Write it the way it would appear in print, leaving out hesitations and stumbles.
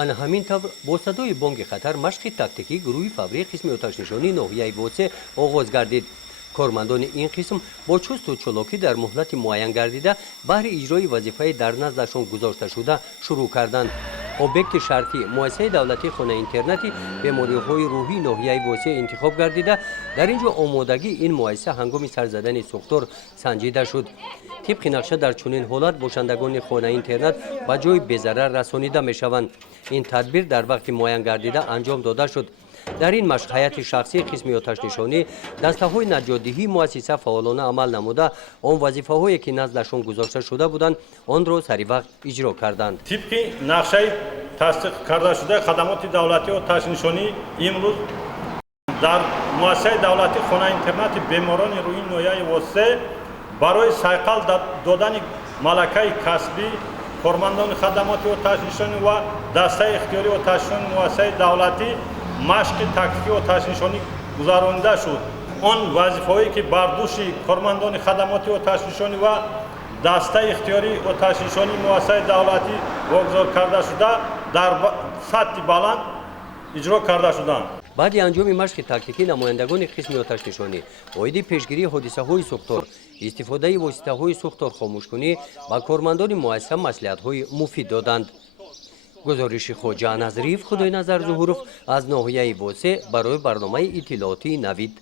ан ҳамин тавр бо садои бонги хатар машқи тактикӣ гурӯҳи фаврии қисми оташнишонии ноҳияи восе оғоз гардид. кормандони ин қисм бо чусту чолокӣ дар муҳлати муайян гардида баҳри иҷрои вазифаи дар наздашон гузошташуда шурӯъ карданд. объекти шарҳи муассисаи давлатии хонаи интернати бемориҳои рӯҳии ноҳияи восе интихоб гардида дар ин ҷо омодагии ин муассиса ҳангоми сарзадани Сухтор санҷида шуд. тибқи нақша дар чунин ҳолат бошандагони хонаи интернат ба ҷои безарар расонида мешаванд. ин тадбир дар вақти муайян гардида анҷом дода шуд. дар ин машқ ҳайати шахсии қисми оташнишонӣ дастаҳои наҷотдиҳии муассиса фаъолона амал намуда он вазифаҳое ки наздашон гузошта шуда буданд онро саривақт иҷро карданд. тибқи нақшаи тасдиқ кардашудаи хадамоти давлатии оташнишонӣ имрӯз дар муассисаи давлатии хонаи интернати беморони рӯҳии ноҳияи восе барои сайқал додани малакаи касбӣ кормандони хадамоти оташнишонӣ ва дастаи ихтиёрии оташнишони муассисаи давлатӣ машқи тактикии оташнишонӣ гузаронида шуд. он вазифаҳое ки бар дӯши кормандони хадамоти оташнишонӣ ва дастаи ихтиёрии оташнишонии муассисаи давлатӣ вогузор карда шуда дар сатҳи баланд иҷро карда шуданд. баъди анҷоми машқи тактикӣ намояндагони қисми оташнишонӣ оиди пешгирии ҳодисаҳои Сухтор, истифодаи воситаҳои Сухтор хомӯшкунӣ ба кормандони муассиса маслиҳатҳои муфид доданд. гузориши хоҷа Назари, Худрои Назар Зуҳуров аз ноҳияи восе барои барномаи иттилоотии навид.